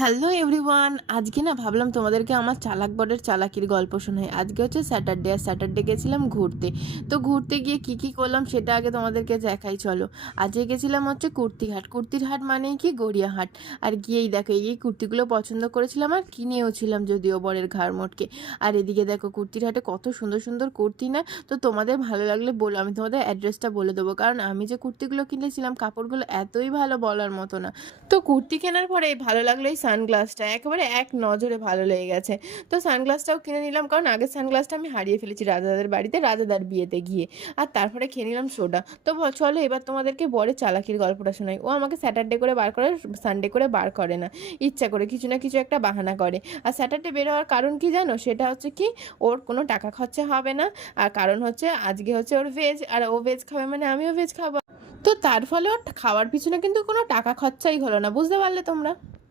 Hello everyone, আজকে না ভাবলাম তোমাদেরকে আমার চালাক বরের চালাকির গল্প শোনাই। আজকে হচ্ছে স্যাটারডে, আর স্যাটারডে গেছিলাম ঘুরতে। তো ঘুরতে গিয়ে কি করলাম সেটা আগে তোমাদেরকে দেখাই চলো। আজকে গেছিলাম হচ্ছে কুর্তিহাট। কুর্তির হাট মানেই কি গড়িয়াহাট। আর গিয়েই দেখো এই কুর্তিগুলো পছন্দ করেছিলাম আর কিনেও ছিলাম যদিও বরের ঘাড় মোটকে। আর এদিকে দেখো কুর্তির হাটে কত সুন্দর সুন্দর কুর্তি না। তো তোমাদের ভালো লাগলে বলো, আমি তোমাদের অ্যাড্রেসটা বলে দেবো, কারণ আমি যে কুর্তিগুলো কিনেছিলাম কাপড়গুলো এতই ভালো বলার মতো না। তো কুর্তি কেনার পরে ভালো লাগলো এই সানগ্লাসটা, একেবারে এক নজরে ভালো লেগে গেছে। তো সানগ্লাসটাও কিনে নিলাম, কারণ আগের সানগ্লাসটা আমি হারিয়ে ফেলেছি রাজাদার বাড়িতে, রাজাদার বিয়েতে গিয়ে। আর তারপরে খেয়ে নিলাম সোডা। তো চলো এবার তোমাদেরকে বরের চালাকির গল্পটা শোনাই। ও আমাকে স্যাটারডে করে বার করে, সানডে করে বার করে না, ইচ্ছা করে কিছু না কিছু একটা বাহানা করে। আর স্যাটারডে বের হওয়ার কারণ কি জানো? সেটা হচ্ছে কি, ওর কোনো টাকা খরচা হবে না। আর কারণ হচ্ছে আজকে হচ্ছে ওর ভেজ, আর ও ভেজ খাবে মানে আমিও ভেজ খাবো। তো তার ফলে ওর খাওয়ার পিছনে কিন্তু কোনো টাকা খরচাই হলো না, বুঝতে পারলে তোমরা?